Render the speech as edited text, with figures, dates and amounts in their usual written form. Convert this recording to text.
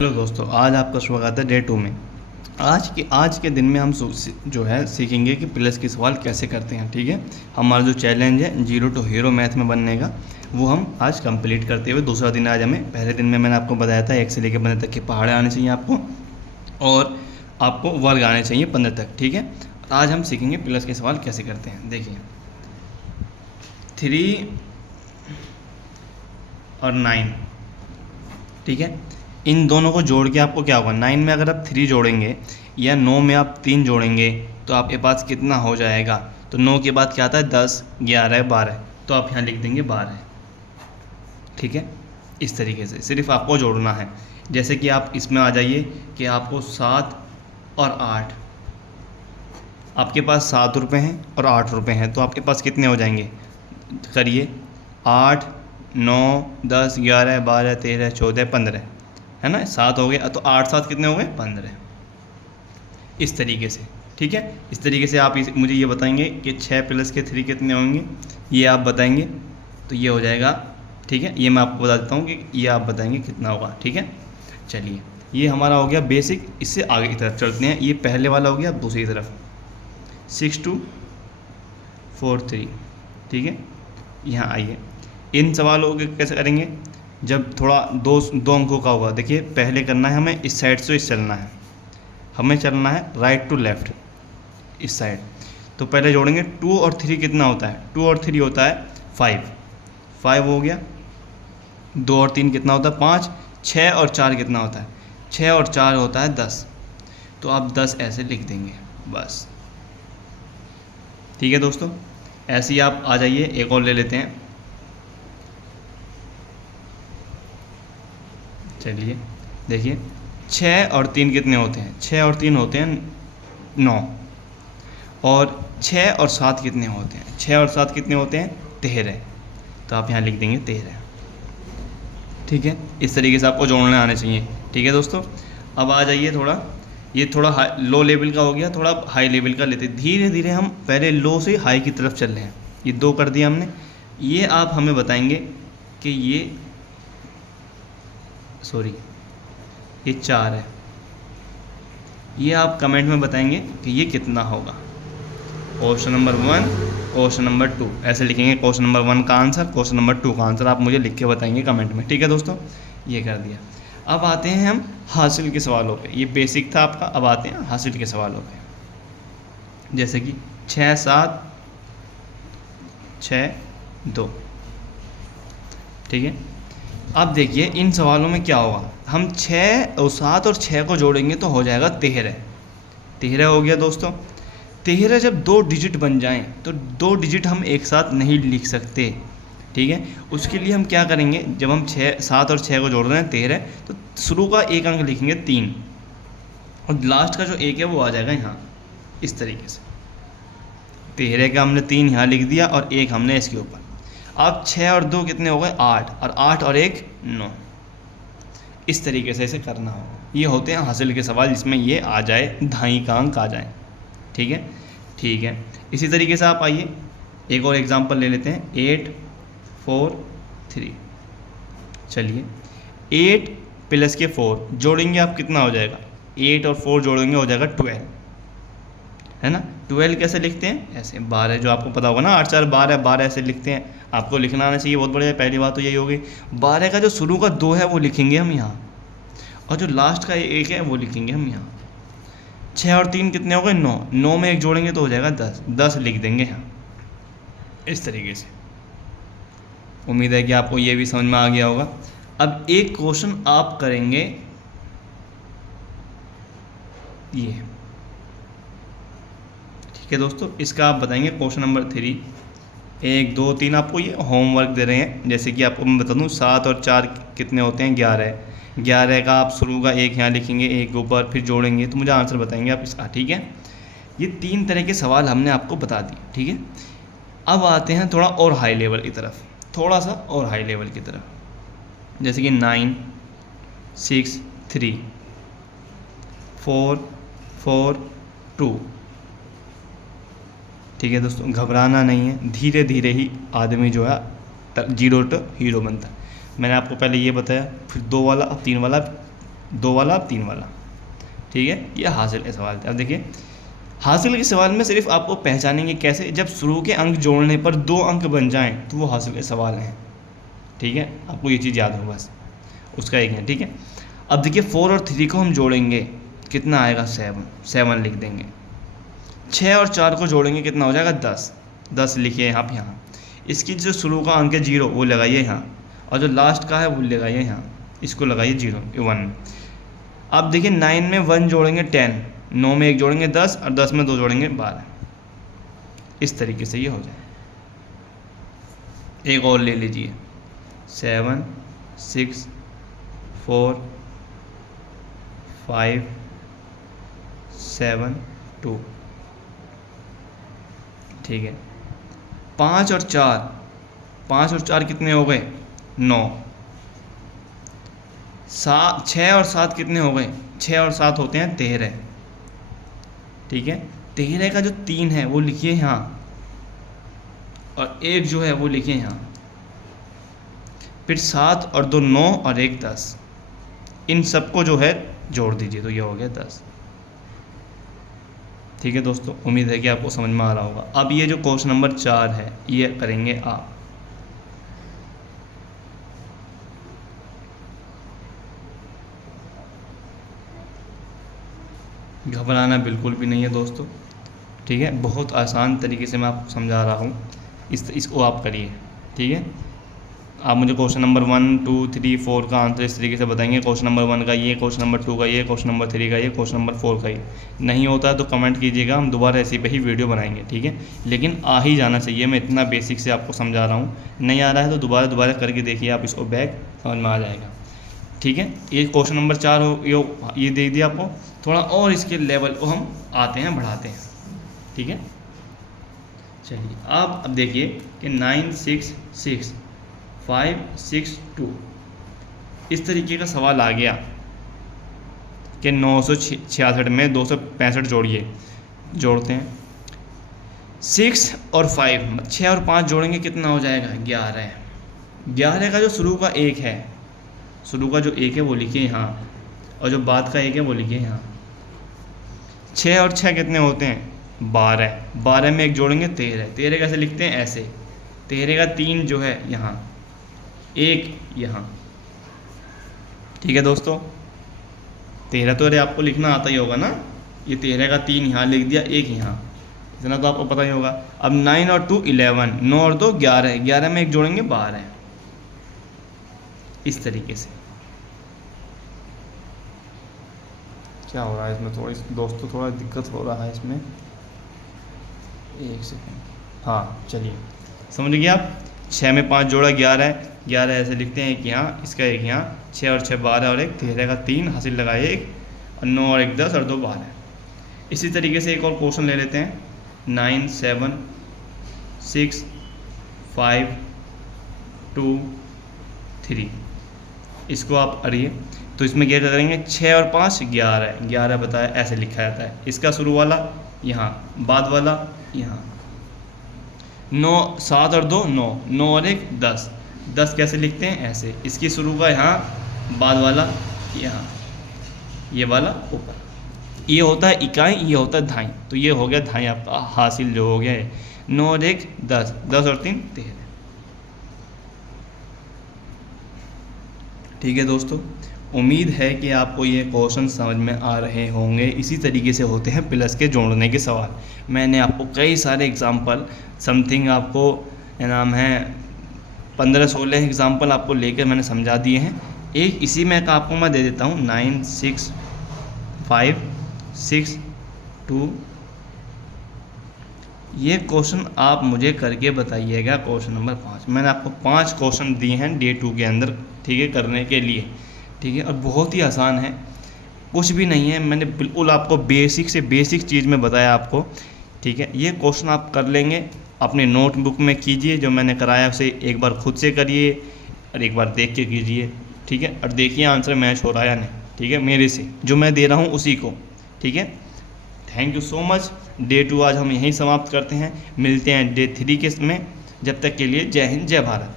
Hello दोस्तों, आज आपका स्वागत है डे 2 में। आज के दिन में हम जो है सीखेंगे कि प्लस के सवाल कैसे करते हैं। ठीक है, हमारा जो चैलेंज है जीरो टू हीरो मैथ में बनने का, वो हम आज कंप्लीट करते हुए दूसरा दिन आज हमें। पहले दिन में मैंने आपको बताया था 1 से लेकर 15 तक के पहाड़े आने चाहिए आपको, और आपको वर्ग आने चाहिए 15 तक। ठीक है, आज हम सीखेंगे प्लस के सवाल कैसे करते हैं। देखिए 3 और 9, ठीक है, इन दोनों को जोड़ के आपको क्या होगा, 9 में अगर आप 3 जोड़ेंगे या 9 में आप 3 जोड़ेंगे तो आपके पास कितना हो जाएगा। तो 9 के बाद क्या आता है 10, 11, 12, तो आप यहाँ लिख देंगे 12। ठीक है, इस तरीके से सिर्फ आपको जोड़ना है। जैसे कि आप इसमें आ जाइए कि आपको 7 और 8, आपके पास 7 रुपये हैं और 8 रुपये हैं, तो आपके पास कितने हो जाएंगे, करिए 8, 9, 10, 11, 12, 13, 14, 15, है ना। 7 हो गए तो 8 7 कितने हो गए, 15। इस तरीके से, ठीक है, इस तरीके से आप मुझे ये बताएंगे कि 6 प्लस के 3 कितने होंगे, ये आप बताएंगे तो ये हो जाएगा। ठीक है, ये मैं आपको बता देता हूँ कि ये आप बताएंगे कितना होगा। ठीक है, चलिए ये हमारा हो गया बेसिक। इससे आगे की तरफ चलते हैं। ये पहले वाला हो गया, दूसरी तरफ 6 2 4 3। ठीक है, यहाँ आइए, इन सवालों को कैसे करेंगे, जब थोड़ा दो अंकों का होगा। देखिए पहले करना है हमें इस साइड से इस चलना है, हमें चलना है राइट टू लेफ़्ट इस साइड। तो पहले जोड़ेंगे 2 और 3 कितना होता है, 2 और 3 होता है 5 हो गया। 2 और 3 कितना होता है 5। 6 और 4 कितना होता है, 6 और 4 होता है 10। तो आप 10 ऐसे लिख देंगे बस। ठीक है दोस्तों, ऐसे ही आप आ जाइए, एक और ले लेते हैं। चलिए देखिए 6 और 3 कितने होते हैं, 6 और 3 होते हैं 9, और 6 और 7 कितने होते हैं, 6 और 7 कितने होते हैं 13। तो आप यहाँ लिख देंगे 13। ठीक है, इस तरीके से आपको जोड़ने आने चाहिए। ठीक है दोस्तों, अब आ जाइए थोड़ा, ये थोड़ा लो लेवल का हो गया, थोड़ा हाई लेवल का लेते। धीरे धीरे हम पहले लो से हाई की तरफ चल रहे हैं। ये 2 कर दिया हमने। ये आप हमें बताएंगे कि ये 4 है। ये आप कमेंट में बताएंगे कि ये कितना होगा। क्वेश्चन नंबर 1, क्वेश्चन नंबर 2 ऐसे लिखेंगे। क्वेश्चन नंबर 1 का आंसर, क्वेश्चन नंबर 2 का आंसर आप मुझे लिख के बताएंगे कमेंट में। ठीक है दोस्तों, ये कर दिया। अब आते हैं हम हासिल के सवालों पे। ये बेसिक था आपका, अब आते हैं हासिल के सवालों पे। जैसे कि 6 7 6 2। ठीक है, अब देखिए इन सवालों में क्या होगा, हम 6 और 7 और 6 को जोड़ेंगे तो हो जाएगा 13। 13 हो गया दोस्तों। 13 जब 2 डिजिट बन जाएं तो 2 डिजिट हम एक साथ नहीं लिख सकते। ठीक है, उसके लिए हम क्या करेंगे, जब हम 7 और 6 को जोड़ रहे हैं 13, तो शुरू का एक अंक लिखेंगे 3, और लास्ट का जो 1 है वो आ जाएगा यहाँ इस तरीके से। 13 का हमने 3 यहाँ लिख दिया और 1 हमने इसके ऊपर। अब 6 और 2 कितने हो गए 8, और 8 और 1 9। इस तरीके से इसे करना हो। ये होते हैं हासिल के सवाल जिसमें ये आ जाए, ढाई का अंक आ जाए। ठीक है, ठीक है, इसी तरीके से आप आइए, एक और एग्जांपल ले लेते हैं। 8 4 3। चलिए 8 प्लस के 4 जोड़ेंगे आप कितना हो जाएगा, 8 और 4 जोड़ेंगे हो जाएगा 12, है ना। 12 कैसे लिखते हैं, ऐसे 12 जो आपको पता होगा ना, 8 4 12, 12 ऐसे लिखते हैं। आपको लिखना आना चाहिए, बहुत बढ़िया। पहली बात तो यही होगी। 12 का जो शुरू का 2 है वो लिखेंगे हम यहाँ, और जो लास्ट का 1 है वो लिखेंगे हम यहाँ। 6 और 3 कितने हो गए 9, 9 में 1 जोड़ेंगे तो हो जाएगा 10, 10 लिख देंगे यहाँ इस तरीके से। उम्मीद है कि आपको ये भी समझ में आ गया होगा। अब एक क्वेश्चन आप करेंगे ये, ठीक है दोस्तों, इसका आप बताएंगे क्वेश्चन नंबर 3। 1 2 3 आपको ये होमवर्क दे रहे हैं। जैसे कि आपको मैं बता दूं 7 और 4 कितने होते हैं 11। 11 का आप शुरू का 1 यहाँ लिखेंगे, 1 के ऊपर फिर जोड़ेंगे, तो मुझे आंसर बताएंगे आप इसका। ठीक है, ये 3 तरह के सवाल हमने आपको बता दिए। ठीक है, अब आते हैं थोड़ा और हाई लेवल की तरफ, थोड़ा सा और हाई लेवल की तरफ। जैसे कि 9 6 3 4 4 2। ठीक है दोस्तों, घबराना नहीं है, धीरे धीरे ही आदमी जो है जीरो टू हीरो बनता है। मैंने आपको पहले ये बताया, फिर 2 वाला, अब 3 वाला, 2 वाला अब 3 वाला, ठीक है। ये हासिल के सवाल थे। अब देखिए हासिल के सवाल में सिर्फ आपको पहचानेंगे कैसे, जब शुरू के अंक जोड़ने पर 2 अंक बन जाएं तो वो हासिल के सवाल हैं, ठीक है। आपको ये चीज़ याद हो बस, उसका एक है, ठीक है। अब देखिए 4 और 3 को हम जोड़ेंगे, कितना आएगा 7 लिख देंगे। 6 और 4 को जोड़ेंगे कितना हो जाएगा 10 लिखिए आप यहाँ। इसकी जो शुरू का अंक है 0 वो लगाइए यहाँ, और जो लास्ट का है वो लगाइए यहाँ, इसको लगाइए 1। अब देखिए 9 में 1 जोड़ेंगे 10, 9 में 1 जोड़ेंगे 10, और 10 में 2 जोड़ेंगे 12। इस तरीके से ये हो जाए। एक और ले लीजिए 7 6 4 5 7 2, ठीक है। 5 और 4 कितने हो गए 9। 6 और 7 कितने हो गए, 6 और 7 होते हैं 13, ठीक है। 13 का जो 3 है वो लिखिए यहाँ, और 1 जो है वो लिखिए यहाँ। फिर 7 और 2 9 और 1 10, इन सबको जो है जोड़ दीजिए तो ये हो गया 10, ठीक है दोस्तों। उम्मीद है कि आपको समझ में आ रहा होगा। अब ये जो क्वेश्चन नंबर 4 है ये करेंगे आप। घबराना बिल्कुल भी नहीं है दोस्तों, ठीक है। बहुत आसान तरीके से मैं आपको समझा रहा हूँ, इसको आप करिए, ठीक है। आप मुझे क्वेश्चन नंबर 1 2 3 4 का आंसर इस तरीके से बताएंगे। क्वेश्चन नंबर 1 का ये, क्वेश्चन नंबर 2 का ये, क्वेश्चन नंबर 3 का ये, क्वेश्चन नंबर 4 का ये। नहीं होता है तो कमेंट कीजिएगा, हम दोबारा ऐसी पे ही वीडियो बनाएंगे, ठीक है। लेकिन आ ही जाना चाहिए, मैं इतना बेसिक से आपको समझा रहा हूँ। नहीं आ रहा है तो दोबारा करके देखिए आप, इसको बैक समझ में आ जाएगा, ठीक है। ये क्वेश्चन नंबर 4 हो, ये दे दिया आपको। थोड़ा और इसके लेवल को हम आते हैं, बढ़ाते हैं, ठीक है। चलिए अब देखिए कि 9 6 6 5 6 2, इस तरीके का सवाल आ गया कि 966 में 265 जोड़ते हैं। 6 और 5, 6 और 5 जोड़ेंगे कितना हो जाएगा 11। 11 का जो शुरू का 1 है, शुरू का जो 1 है वो लिखिए यहाँ, और जो बाद का 1 है वो लिखिए यहाँ। 6 और 6 कितने होते हैं 12, 12 में 1 जोड़ेंगे 13। 13 कैसे लिखते हैं ऐसे, 13 का 3 जो है यहाँ, 1 यहाँ, ठीक है दोस्तों। 13 तो अरे आपको लिखना आता ही होगा ना, ये 13 का 3 यहाँ लिख दिया, 1 यहाँ, इतना तो आपको पता ही होगा। अब 9 और 2 11, 9 और 2 11, 11 में 1 जोड़ेंगे 12, इस तरीके से। क्या हो रहा है इसमें, थोड़ी दोस्तों थोड़ा दिक्कत हो रहा है इसमें, 1 सेकेंड। हाँ चलिए समझ गए आप। 6 में 5 जोड़ा 11 है, 11 ऐसे लिखते हैं, एक यहाँ, इसका 1 यहाँ। 6 और 6 12 और 1 13 का 3 हासिल लगाए 1, और 9 और 1 10 और 2 12। इसी तरीके से एक और क्वेश्चन ले लेते हैं 9 7 6 5 2 3, इसको आप अड़िए तो इसमें क्या करेंगे 6 और 5 11, 11 बताया ऐसे लिखा जाता है। इसका शुरू वाला यहाँ, बाद वाला यहाँ। 9 7 और 2 9, 9 और 1 10, 10 कैसे लिखते हैं ऐसे। इसकी शुरू का यहाँ, बाद वाला यहाँ, ये वाला ऊपर। ये होता है इकाई, ये होता है धाई, तो ये हो गया धाई आपका हासिल जो हो गया है। 9 और 1 10, 10 और 3 13, ठीक है दोस्तों। उम्मीद है कि आपको ये क्वेश्चन समझ में आ रहे होंगे। इसी तरीके से होते हैं प्लस के जोड़ने के सवाल। मैंने आपको कई सारे एग्जाम्पल, समथिंग आपको नाम है 15-16 एग्जाम्पल आपको लेकर मैंने समझा दिए हैं। एक इसी में का आपको मैं दे देता हूँ 9 6 5 6 2। ये क्वेश्चन आप मुझे करके बताइएगा। क्वेश्चन नंबर 5 मैंने आपको 5 क्वेश्चन दिए हैं डे 2 के अंदर, ठीक है, करने के लिए, ठीक है। और बहुत ही आसान है, कुछ भी नहीं है, मैंने बिल्कुल आपको बेसिक से बेसिक चीज़ में बताया आपको, ठीक है। ये क्वेश्चन आप कर लेंगे, अपने नोटबुक में कीजिए, जो मैंने कराया उसे एक बार खुद से करिए और एक बार देख के कीजिए, ठीक है। और देखिए आंसर मैच हो रहा है या नहीं, ठीक है, मेरे से जो मैं दे रहा हूँ उसी को, ठीक है। Thank you so much. Day 2 आज हम यहीं समाप्त करते हैं, मिलते हैं डे 3 के में। जब तक के लिए जय हिंद, जय भारत।